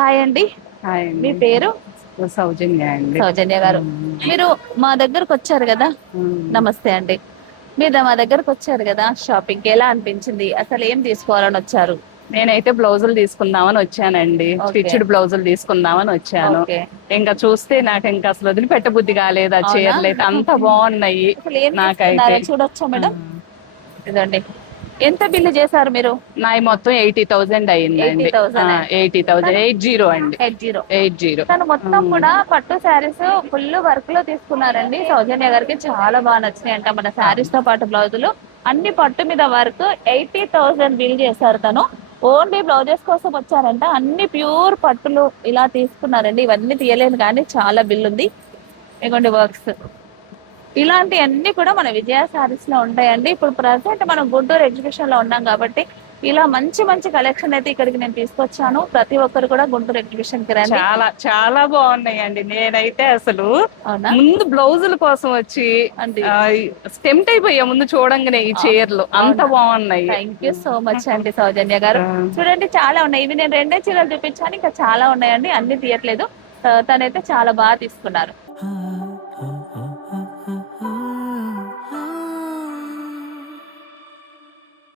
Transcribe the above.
Hi అండి. Hi మీ అండి. పేరు? సౌజన్య అండి. సౌజన్య గారు. మీరు మా దగ్గరకు వచ్చారు కదా. నమస్తే అండి. మీరు మా దగ్గరకు వచ్చారు కదా, షాపింగ్ ఎలా అనిపించింది, అసలు ఏం తీసుకోవాలని వచ్చారు? నేనైతే బ్లౌజులు తీసుకుందామని వచ్చానండి. ఓకే. స్టిచ్డ్ బ్లౌజులు తీసుకుందామని వచ్చాను. ఓకే. ఇంకా చూస్తే నాకు ఇంకా అసలు వదిలిపెట్టబుద్ధి కాలేదు. ఆ అవునా? చీరలు అయితే అంత బాగున్నాయి అసలు ఏం నాకైతే. తీసుకున్నారో చూడొచ్చా ఆ, మేడం? ఇదండి. ఎంత బిల్లు చేశారు మీరు? నాయి మొత్తం 80,000 అయిందండి. 80,000. 80,000, 80 అండి. 80. 80. తను మొత్తం కూడా పట్టు శారీస్ ఫుల్ వర్క్ లో తీసుకున్నారండి. సౌజన్య గారికి చాలా బాగా నచ్చినాయి అంట. మన శారీస్ తో పాటు బ్లౌజులు అన్ని పట్టు మీద వర్క్. 80,000 బిల్ చేశారు తను. ఓన్లీ బ్లౌజెస్ కోసం వచ్చారంట. అన్ని ప్యూర్ పట్టులు ఇలా తీసుకున్నారండి. ఇవన్నీ తీయలేను కానీ చాలా బిల్ ఉంది. ఇదిగోండి వర్క్స్. ఇలాంటి అన్ని కూడా మన విజయ శారీస్ లో ఉంటాయండి. ఇప్పుడు ప్రజెంట్ మనం గుంటూరు ఎగ్జిబిషన్ లో ఉన్నాం కాబట్టి ఇలా మంచి మంచి కలెక్షన్ అయితే ఇక్కడికి నేను తీసుకొచ్చాను. ప్రతి ఒక్కరు కూడా గుంటూరు ఎగ్జిబిషన్ కి రండి. చాలా చాలా బాగున్నాయండి. నేనైతే అసలు అవునా ముందు బ్లౌజుల కోసం వచ్చి అండి. టెంప్ట్ అయిపోయా ముందు చూడంగానే ఈ చీరలు అంత బాగున్నాయి. థ్యాంక్ యూ సో మచ్ అండి సౌజన్య గారు. చూడండి చాలా ఉన్నాయి. ఇవి నేను రెండే చీరలు చూపించాను, ఇంకా చాలా ఉన్నాయండి. అన్ని తీయట్లేదు. తనైతే చాలా బాగా తీసుకున్నారు.